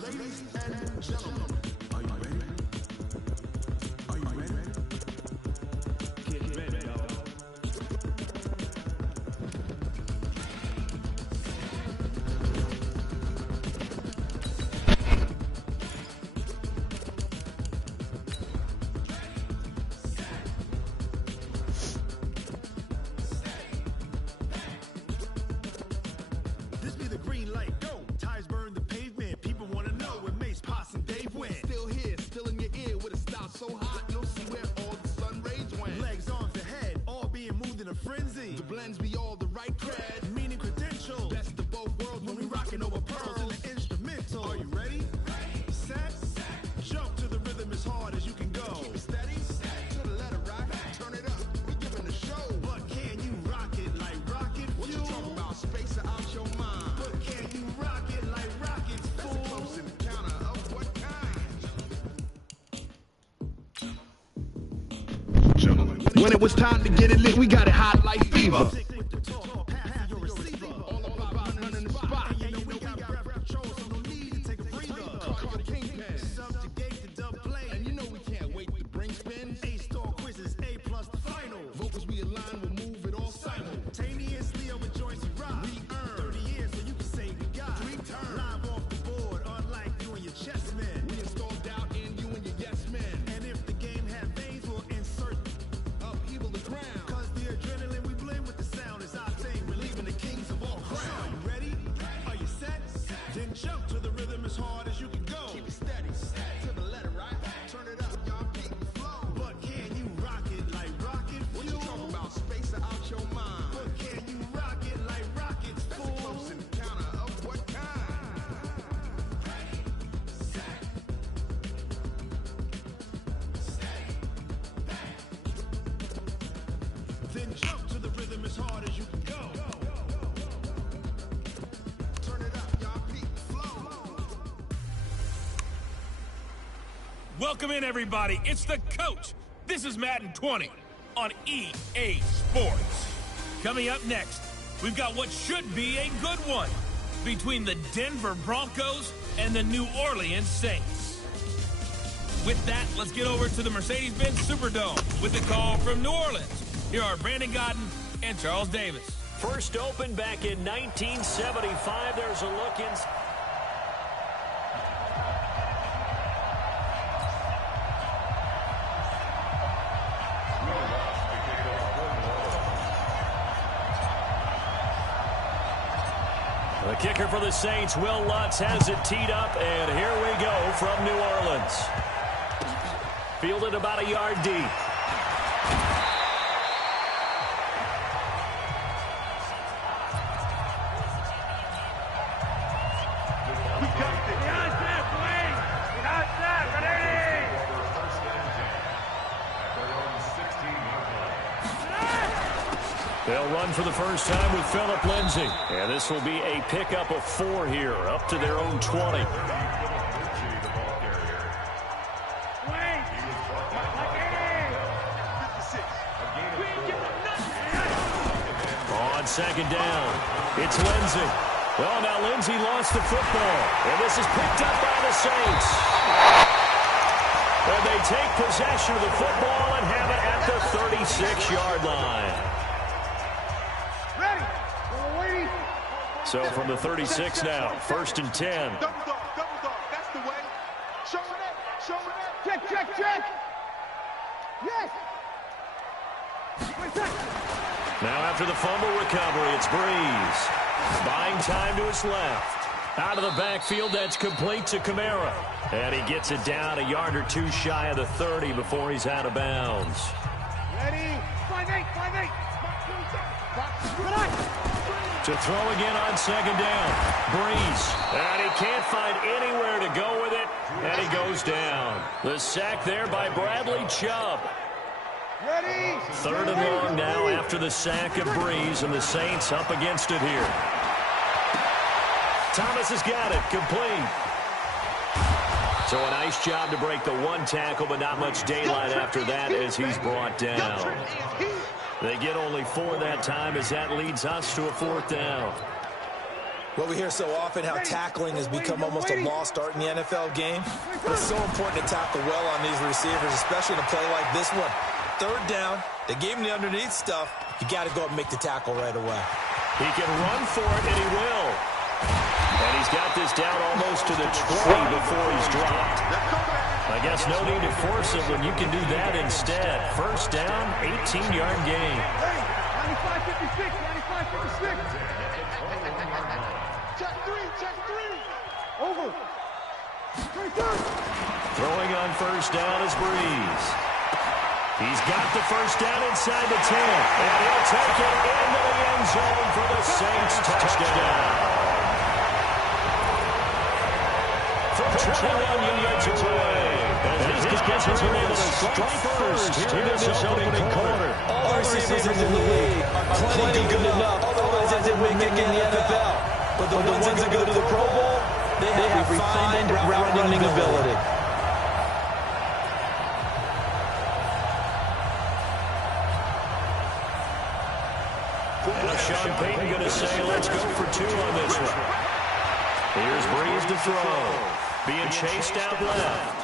Ladies and gentlemen, are you ready? Are you ready? Get ready, y'all. This be the green light, go. Tires burn the pavement. People want to know where Mace, Posse, and Dave went. Still here, still in your ear with a style so hot, you'll see where all the sun rays went. Legs, arms, and head, all being moved in a frenzy. The blends be all the right cred, meaning credential. Best of both worlds when we rockin' over pearls in the instrumental. Are you ready? Set, jump to the rhythm as hard as you can go. Keep it steady, to the letter rock, turn it up, we giving the show. But can you rock it like rocket fuel? What you talking about, space out your mind? But can you rock it like rockets, fool? That's a close encounter of what kind? When it was time to get it lit, we got it hot like fever. All about running the spot. You know we got breath control, so no need to take a breather. Call the kingpin, subjugate the dub play. And you know we can't wait to bring spins. A-star quizzes, A+ the final. Vocals we align, we'll move it all simultaneously over joints we rock. We earn 30 years, so you can say we got 3 turns. Live off the board, unlike you and your chess men. We install doubt in you and your yes men. And if the game had veins, we'll insert upheaval the ground. Cause the adrenaline we blend with the sound is our thing. We're leaving the kings of all crowns. Are you ready? Are you set? Then jump to the rhythm as hard as you can go. Keep it steady, to the letter, right? Turn it up, y'all keep the flow. But can you rock it like rocket fuel? What you talking about, space out your mind? But can you rock it like rockets, fool? That's a close encounter of what kind? Then jump to the rhythm as hard as you can go. Turn it up, y'all keep the flow. Welcome in, everybody. It's the coach. This is Madden 20 on EA Sports. Coming up next, we've got what should be a good one between the Denver Broncos and the New Orleans Saints. With that, let's get over to the Mercedes-Benz Superdome with a call from New Orleans. Here are Brandon Godden and Charles Davis. First opened back in 1975. There's a look in. The kicker for the Saints, Will Lutz, has it teed up, and here we go from New Orleans. Fielded about a yard deep. They'll run for the first time with Phillip Lindsay. And this will be a pickup of 4 here, up to their own 20. On second down, it's Lindsay. Well, now Lindsay lost the football, and this is picked up by the Saints. And they take possession of the football and have it at the 36-yard line. So from the 36 now, 1st and 10. Double dog, that's the way. Show it. Check. Yes. Now after the fumble recovery, it's Breeze. Buying time to his left. Out of the backfield, that's complete to Kamara. And he gets it down a yard or 2 shy of the 30 before he's out of bounds. Ready? 5-8. To throw again on second down. Breeze. And he can't find anywhere to go with it. And he goes down. The sack there by Bradley Chubb. Ready? 3rd and long now after the sack of Breeze, and the Saints up against it here. Thomas has got it. Complete. So a nice job to break the 1 tackle, but not much daylight after that as he's brought down. They get only 4 that time as that leads us to a 4th down. Well, we hear so often how tackling has become almost a lost art in the NFL game. But it's so important to tackle well on these receivers, especially in a play like this one. Third down, they gave him the underneath stuff. You got to go up and make the tackle right away. He can run for it, and he will. And he's got this down almost to the 20 before he's dropped. I guess no need to force it when you can do that instead. First down, 18-yard gain. 95-56, 95-56. Check three. Over. Throwing on first down is Breeze. He's got the first down inside the 10. And he'll take it into the end zone for the Saints touchdown. From 21 yards away. As his gets able to strike first here in this opening quarter. All receivers in the league are plenty good enough. Otherwise, they didn't make it in the NFL. But the ones that go to the Pro Bowl, they have refined route running ability. Now Sean Payton going to say, let's go for 2 on this one. Here's Breeze to throw. Being chased out left.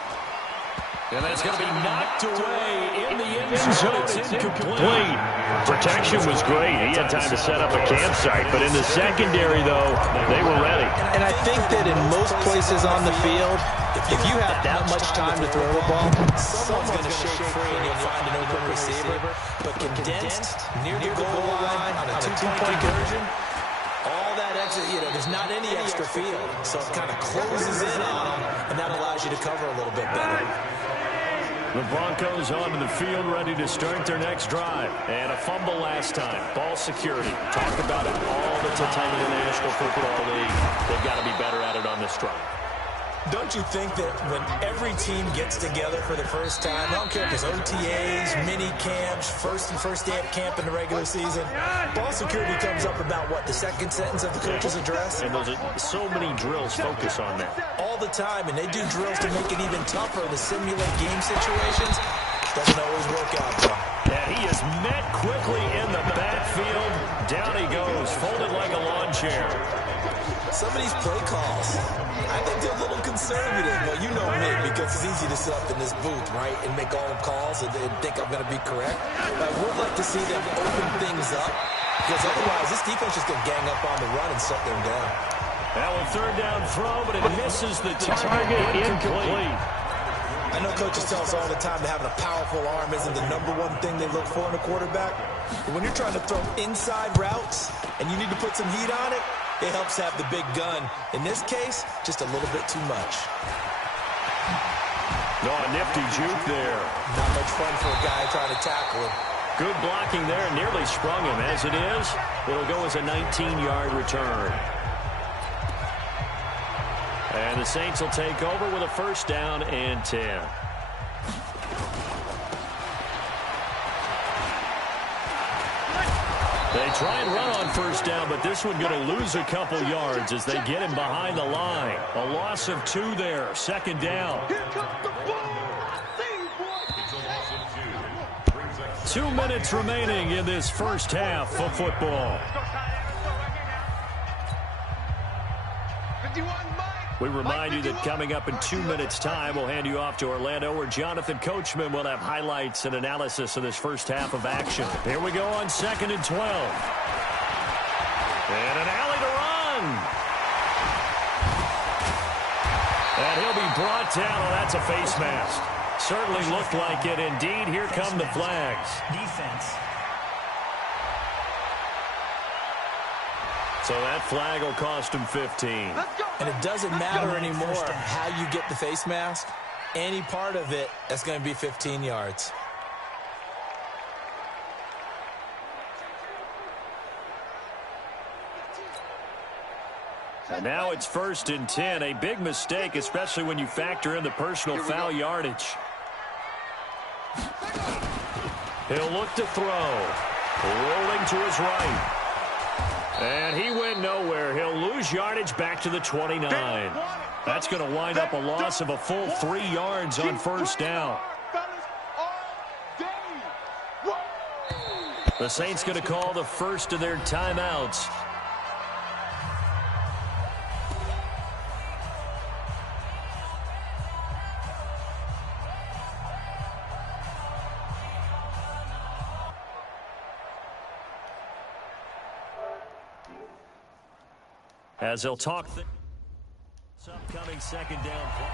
And that's going to be knocked away in the end zone. It's incomplete. Protection was great. He had time to set up a campsite. But in the secondary, though, they were ready. And I think that in most places on the field, if you have that much time to throw the ball, someone's going to shake free and you'll find an open receiver. But condensed, near the goal line, on a two-point conversion, all that extra, there's not any extra field. So it kind of closes in on them, and that allows you to cover a little bit better. The Broncos onto the field, ready to start their next drive. And a fumble last time. Ball security. Talk about it all the time in the National Football League. They've got to be better at it on this drive. Don't you think that when every team gets together for the first time, I don't care if it's OTAs, mini camps, first day of camp in the regular season, ball security comes up about, what, the second sentence of the coach's address? And those are so many drills focus on that. All the time, and they do drills to make it even tougher to simulate game situations. Doesn't always work out, though. And he is met quickly in the backfield. Down he goes, folded like a lawn chair. Some of these play calls, I think they're a little conservative, but you know me, because it's easy to sit up in this booth, right, and make all the calls and think I'm going to be correct. But I would like to see them open things up, because otherwise this defense is going to gang up on the run and shut them down. Now a third down throw, but it misses the target. Incomplete. I know coaches tell us all the time that having a powerful arm isn't the #1 thing they look for in a quarterback. But when you're trying to throw inside routes and you need to put some heat on it, it helps have the big gun. In this case, just a little bit too much. No, a nifty juke there. Not much fun for a guy trying to tackle him. Good blocking there. Nearly sprung him. As it is, it'll go as a 19-yard return. And the Saints will take over with a first down and 10. They try and run on first down, but this one going to lose a couple yards as they get him behind the line. A loss of 2 there. Second down. 2 minutes remaining in this first half of football. We remind you that coming up in 2 minutes' time, we'll hand you off to Orlando, where Jonathan Coachman will have highlights and analysis of this first half of action. Here we go on 2nd and 12. And an alley to run. And he'll be brought down. Oh, that's a face mask. Certainly looked like it. Indeed, here come the flags. Defense. So that flag will cost him 15. And it doesn't matter anymore how you get the face mask. Any part of it, that's going to be 15 yards. And now it's 1st and 10. A big mistake, especially when you factor in the personal foul yardage. He'll look to throw. Rolling to his right. And he went nowhere. He'll lose yardage back to the 29. That's going to wind up a loss of a full 3 yards on first down. The Saints going to call the first of their timeouts. as they'll talk this upcoming second down play.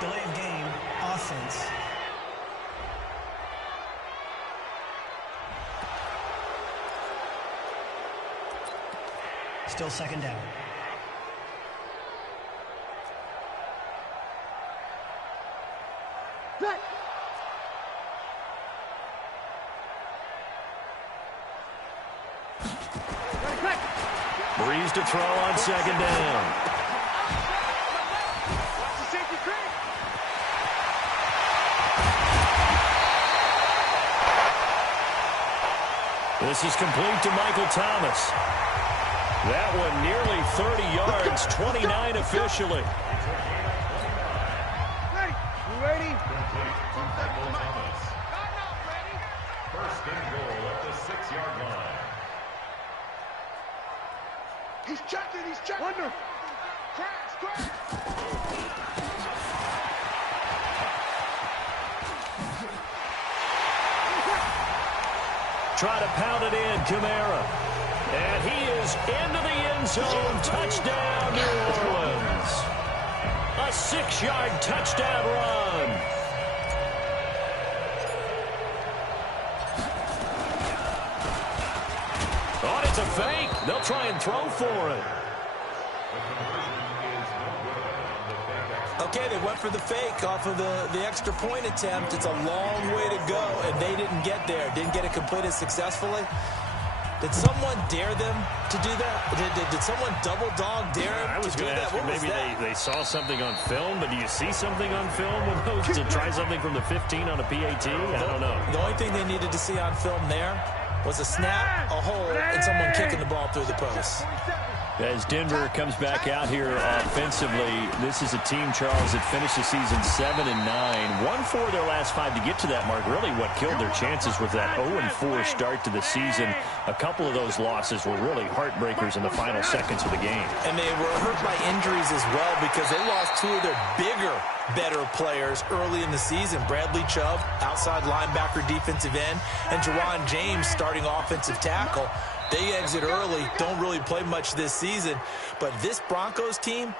Delay of game, offense. Still second down. Breeze to throw on second down. This is complete to Michael Thomas. That one nearly 30 yards, 29 officially. You ready? First and goal at the 6-yard line. He's checking. Wonder. Crash. Try to pound it in, Kamara. And he is into the end zone. Touchdown, New Orleans. A 6-yard touchdown run. Oh, it's a fake. They'll try and throw for it. Okay, they went for the fake off of the extra point attempt. It's a long way to go, and they didn't get there. Didn't get it completed successfully. Did someone dare them to do that? Did someone double dog dare them I was to do going to that? ask you, maybe they saw something on film, but do you see something on film with those to try something from the 15 on a PAT? I don't know. The only thing they needed to see on film there was a snap, a hold, and someone kicking the ball through the post. As Denver comes back out here offensively, this is a team, Charles, that finished the season 7-9. 1-4 their last 5 to get to that mark. Really what killed their chances was that 0-4 start to the season. A couple of those losses were really heartbreakers in the final seconds of the game. And they were hurt by injuries as well because they lost 2 of their bigger, better players early in the season. Bradley Chubb, outside linebacker, defensive end, and Jawan James, starting offensive tackle. They exit early, don't really play much this season. But this Broncos team,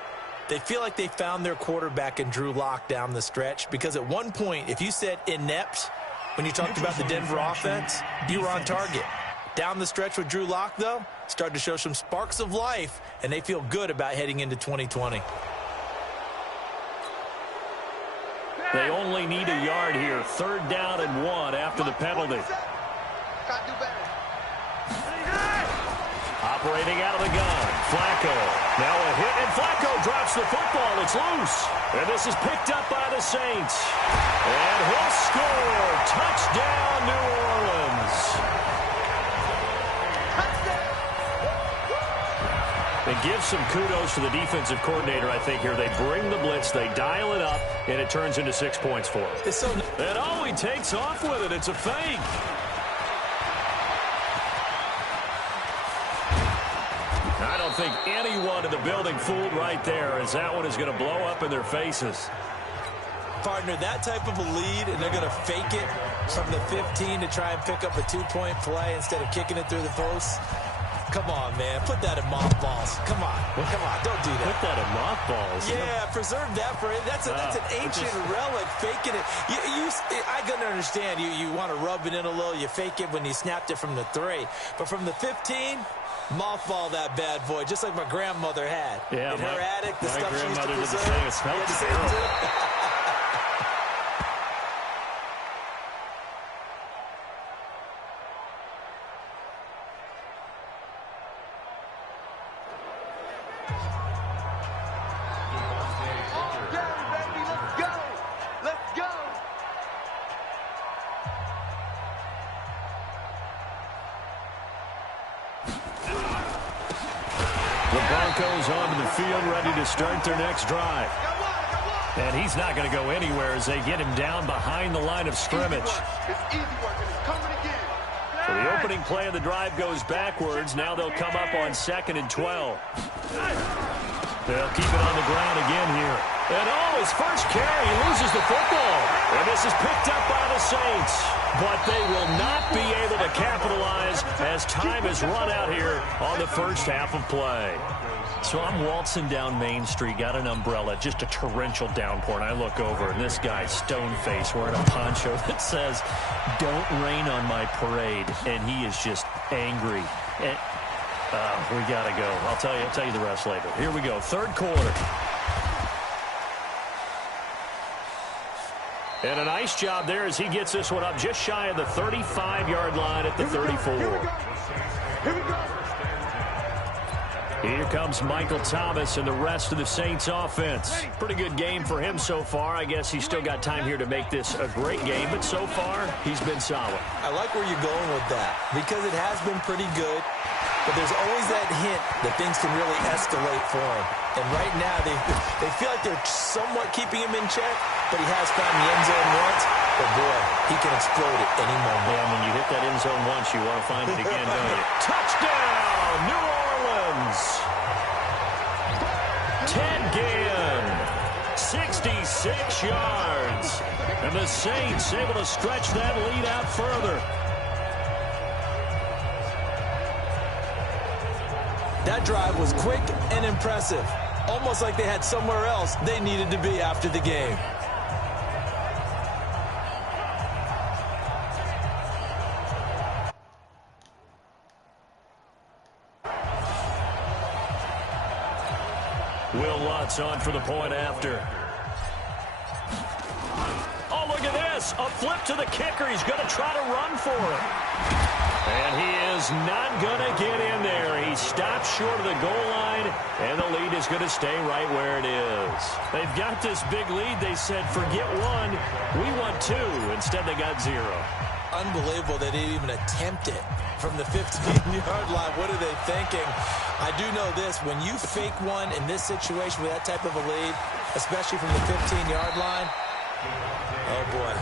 they feel like they found their quarterback in Drew Lock down the stretch. Because at one point, if you said inept when you talked about the Denver offense, you were on target. Down the stretch with Drew Lock, though, started to show some sparks of life, and they feel good about heading into 2020. They only need a yard here. 3rd down and 1 after the penalty. Gotta do better. Operating out of the gun, Flacco. Now a hit, and Flacco drops the football. It's loose. And this is picked up by the Saints. And he'll score. Touchdown, New Orleans. And give some kudos to the defensive coordinator, I think, here. They bring the blitz, they dial it up, and it turns into 6 points for him. And oh, he takes off with it. It's a fake. I don't think anyone in the building fooled right there, as that one is going to blow up in their faces. Partner, that type of a lead, and they're going to fake it from the 15 to try and pick up a 2-point play instead of kicking it through the post. Come on, man. Put that in mothballs. Come on. Come on. Don't do that. Put that in mothballs. Yeah, preserve that for it. That's an ancient relic. Faking it. I can understand. You want to rub it in a little. You fake it when you snapped it from the 3. But from the 15, mothball that bad boy, just like my grandmother had. Yeah, in her attic, the stuff she used to did the preserve. same. It smelled terrible. Broncos onto the field, ready to start their next drive. And he's not going to go anywhere as they get him down behind the line of scrimmage. So the opening play of the drive goes backwards. Now they'll come up on 2nd and 12. They'll keep it on the ground again here. And his first carry, he loses the football. And this is picked up by the Saints. But they will not be able to capitalize as time has run out here on the first half of play. So I'm waltzing down Main Street, got an umbrella, just a torrential downpour, and I look over, and this guy's stone-faced wearing a poncho that says, "Don't rain on my parade," and he is just angry. And, we got to go. I'll tell you the rest later. Here we go, third quarter. And a nice job there as he gets this one up just shy of the 35-yard line at the 34. Here we go. Here comes Michael Thomas and the rest of the Saints offense. Pretty good game for him so far. I guess he's still got time here to make this a great game, but so far he's been solid. I like where you're going with that because it has been pretty good, but there's always that hint that things can really escalate for him. And right now they feel like they're somewhat keeping him in check, but he has found the end zone once. But boy, he can explode at any moment. Yeah, when you hit that end zone once, you want to find it again, don't you? Touchdown, New Orleans! Ted Ginn, 66 yards. And the Saints able to stretch that lead out further. That drive was quick and impressive. Almost like they had somewhere else they needed to be after the game. Will Lutz on for the point after. Oh, look at this. A flip to the kicker. He's going to try to run for it. And he is not going to get in there. He stops short of the goal line, and the lead is going to stay right where it is. They've got this big lead. They said, forget one. We want two. Instead, they got 0. Unbelievable they didn't even attempt it from the 15-yard line. What are they thinking? I do know this. When you fake one in this situation with that type of a lead, especially from the 15-yard line, oh, boy.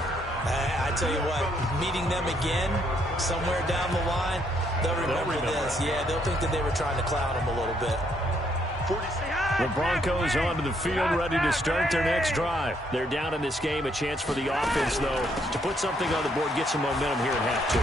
I tell you what, meeting them again somewhere down the line, they'll remember this. Yeah, they'll think that they were trying to clown them a little bit. The Broncos onto the field, ready to start their next drive. They're down in this game. A chance for the offense, though, to put something on the board, get some momentum here in half 2.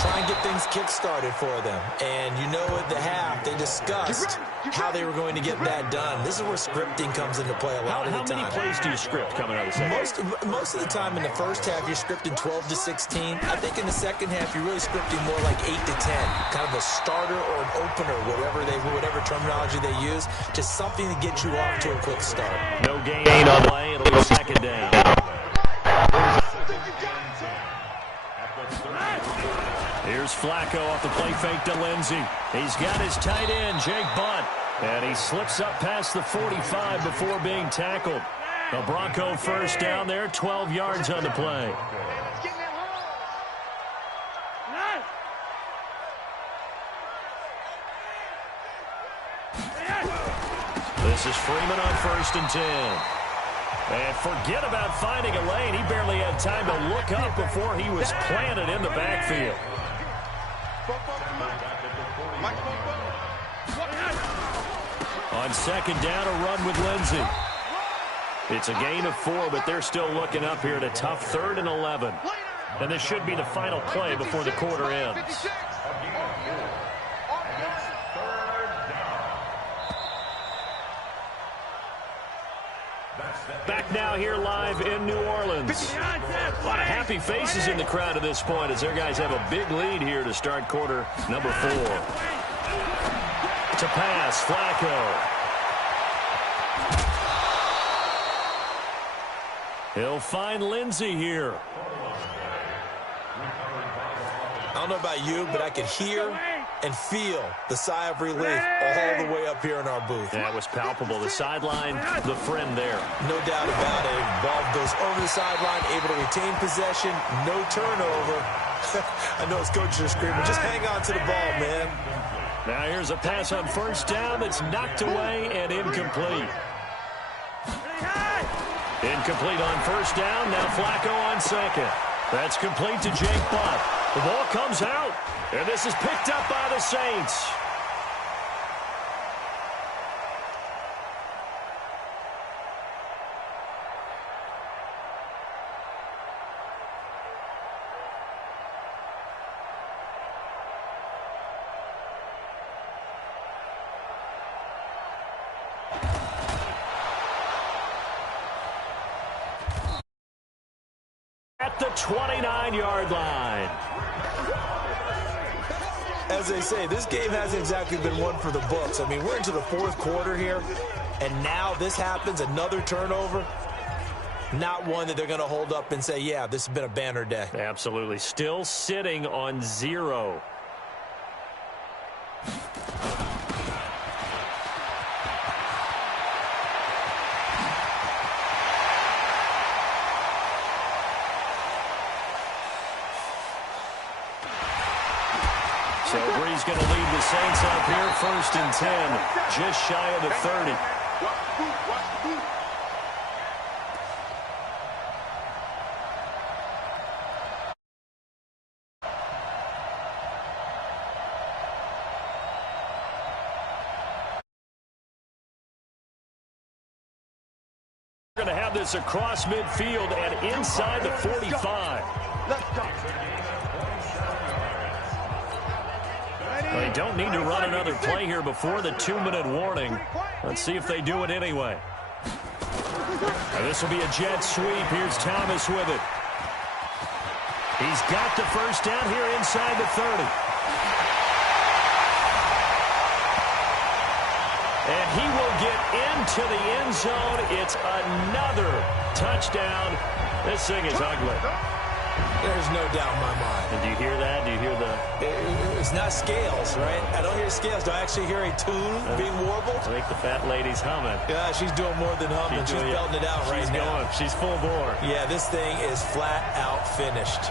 Try and get things kick-started for them. And you know at the half, they discussed how they were going to get that done. This is where scripting comes into play a lot of the time. How many plays do you script coming out of the second? Most of the time in the first half, you're scripting 12 to 16. I think in the second half, you're really scripting more like 8 to 10. Kind of a starter or an opener, whatever terminology they use. Just something to get you off to a quick start. No gain on play. It'll be second down. Here's Flacco off the play fake to Lindsey. He's got his tight end, Jake Butt. And he slips up past the 45 before being tackled. The Bronco first down there, 12 yards on the play. This is Freeman on 1st and 10. And forget about finding a lane. He barely had time to look up before he was planted in the backfield. On second down, a run with Lindsey. It's a gain of 4, but they're still looking up here at a tough 3rd and 11. And this should be the final play before the quarter ends. Back now here live in New Orleans. A lot of happy faces in the crowd at this point as their guys have a big lead here to start quarter number 4. To pass, Flacco. He'll find Lindsey here. I don't know about you, but I could hear and feel the sigh of relief all the way up here in our booth. That was palpable. The sideline, the friend there. No doubt about it. Ball goes over the sideline, able to retain possession, no turnover. I know his coaches are screaming, just hang on to the ball, man. Now here's a pass on first down that's knocked away and incomplete. Incomplete on first down. Now Flacco on second. That's complete to Jake Butt. The ball comes out, and this is picked up by the Saints. At the 29-yard line. As they say, this game hasn't exactly been one for the books. I mean, we're into the 4th quarter here, and now this happens, another turnover. Not one that they're going to hold up and say, yeah, this has been a banner day. Absolutely. Still sitting on 0. So Bree's going to lead the Saints up here, 1st and 10, just shy of the 30. We're going to have this across midfield and inside the 45. Let's go. They don't need to run another play here before the 2-minute warning. Let's see if they do it anyway. Now this will be a jet sweep. Here's Thomas with it. He's got the first down here inside the 30. And he will get into the end zone. It's another touchdown. This thing is ugly. There's no doubt in my mind. And do you hear that? Do you hear the... It's not scales, right? I don't hear scales. Do I actually hear a tune being warbled? I think the fat lady's humming. Yeah, she's doing more than humming. She's belting it out right now. She's full bore. Yeah, this thing is flat out finished.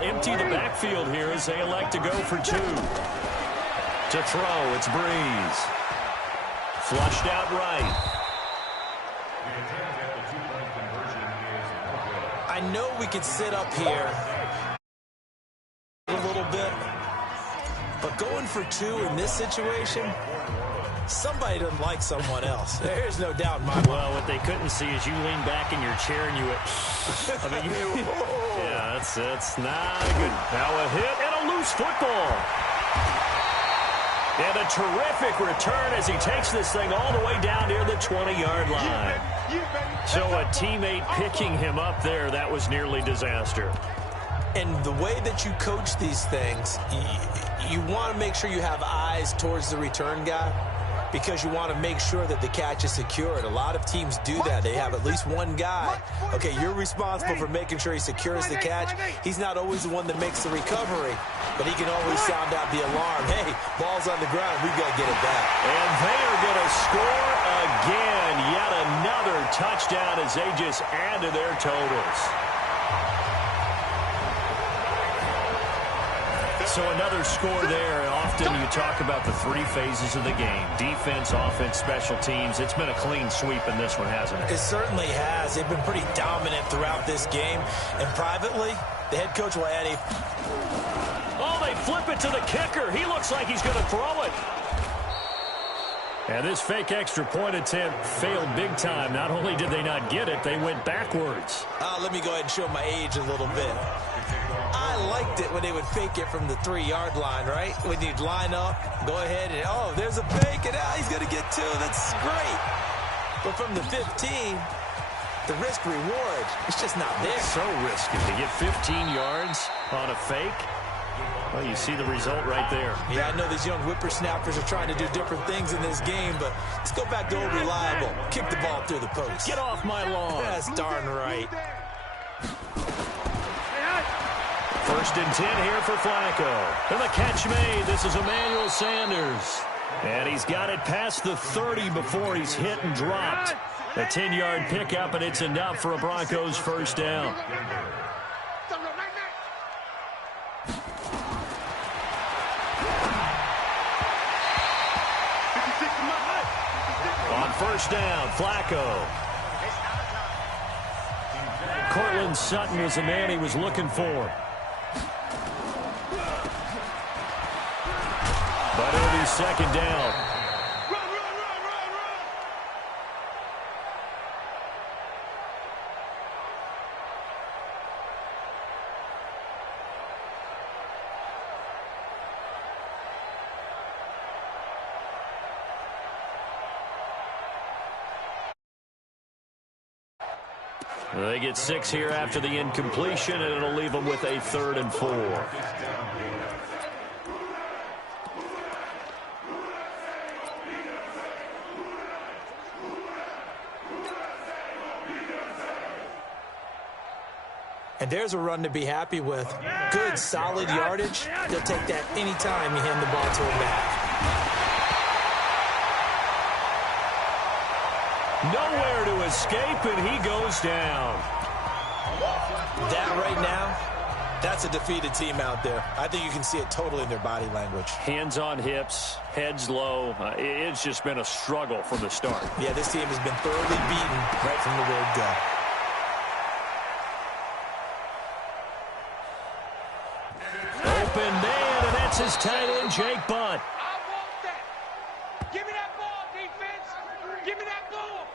Empty the backfield here as they elect to go for 2. To throw, it's Breeze. Flushed out right. I know we could sit up here a little bit, but going for 2 in this situation, somebody doesn't like someone else. There's no doubt in my mind. Well, what they couldn't see is you lean back in your chair and you went, I mean, yeah, that's not good. Now a hit and a loose football. And a terrific return as he takes this thing all the way down near the 20-yard line. So a teammate picking him up there, that was nearly disaster. And the way that you coach these things, you want to make sure you have eyes towards the return guy, because you want to make sure that the catch is secured. A lot of teams do that. They have at least one guy. Okay, you're responsible for making sure he secures the catch. He's not always the one that makes the recovery, but he can always sound out the alarm. Hey, ball's on the ground. We've got to get it back. And they are going to score again. Yet another touchdown as they just add to their totals. So another score there, and often you talk about the 3 phases of the game. Defense, offense, special teams. It's been a clean sweep in this one, hasn't it? It certainly has. They've been pretty dominant throughout this game. And privately, the head coach will add a... Oh, they flip it to the kicker. He looks like he's going to throw it. And this fake extra point attempt failed big time. Not only did they not get it, they went backwards. Let me go ahead and show my age a little bit. I liked it when they would fake it from the 3-yard line, right? When you'd line up, go ahead and, oh, there's a fake, and he's going to get 2. That's great. But from the 15, the risk-reward, it's just not there. So risky to get 15 yards on a fake. Well, you see the result right there. Yeah, I know these young whippersnappers are trying to do different things in this game, but let's go back to old reliable. Kick the ball through the post. Get off my lawn. That's darn right. 1st and 10 here for Flacco. And the catch made. This is Emmanuel Sanders. And he's got it past the 30 before he's hit and dropped. A 10-yard pickup, and it's enough for a Broncos first down. On first down, Flacco. Cortland Sutton was the man he was looking for. But it'll be second down. They get 6 here after the incompletion, and it'll leave them with a 3rd and 4. And there's a run to be happy with. Good, solid yardage. They'll take that anytime you hand the ball to him back. Nowhere to escape, and he goes down. That right now, that's a defeated team out there. I think you can see it totally in their body language. Hands on hips, heads low. It's just been a struggle from the start. Yeah, this team has been thoroughly beaten right from the word go. Open man, and that's his tight end, Jake Butt. I want that. Give me that ball, defense. Give me that ball.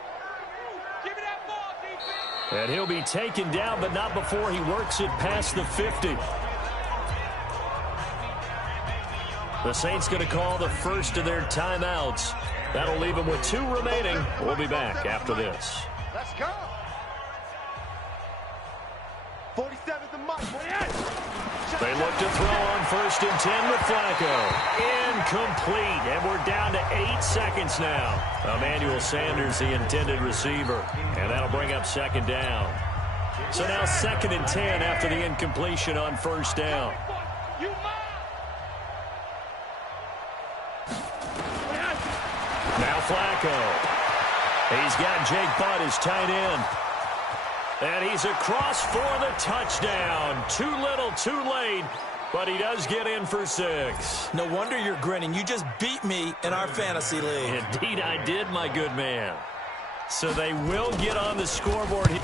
Give me that ball, defense. And he'll be taken down, but not before he works it past the 50. The Saints going to call the first of their timeouts. That'll leave them with 2 remaining. We'll be back after this. Let's go. 47's the mark. They look to throw on 1st and 10 with Flacco. Incomplete, and we're down to 8 seconds now. Emmanuel Sanders, the intended receiver, and that'll bring up 2nd down. So now 2nd and 10 after the incompletion on 1st down. Now Flacco. He's got Jake Butt, his tight end. And he's across for the touchdown. Too little, too late, but he does get in for 6. No wonder you're grinning. You just beat me in our fantasy league. Indeed I did, my good man. So they will get on the scoreboard here.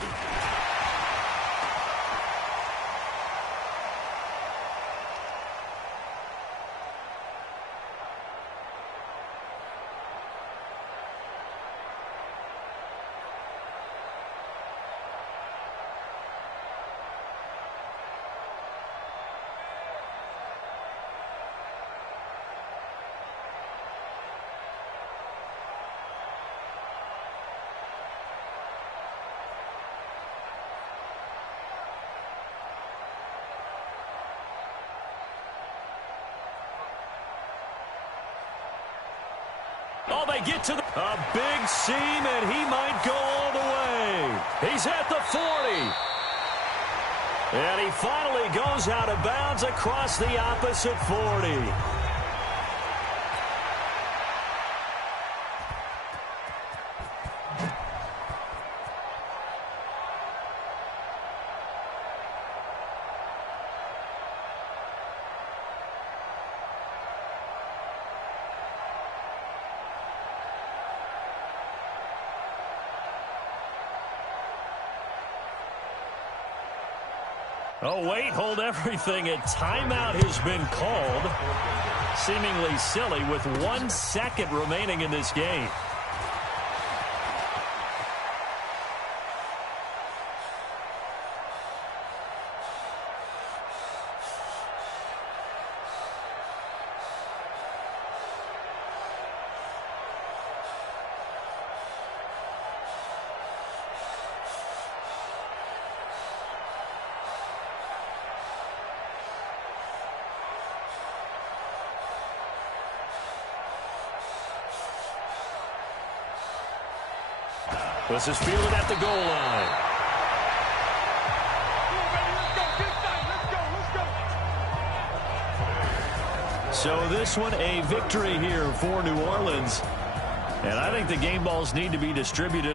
Oh, they get to a big seam, and he might go all the way. He's at the 40. And he finally goes out of bounds across the opposite 40. Oh, wait, hold everything. A timeout has been called. Seemingly silly with 1 second remaining in this game. This is fielded at the goal line. So this one a victory here for New Orleans. And I think the game balls need to be distributed.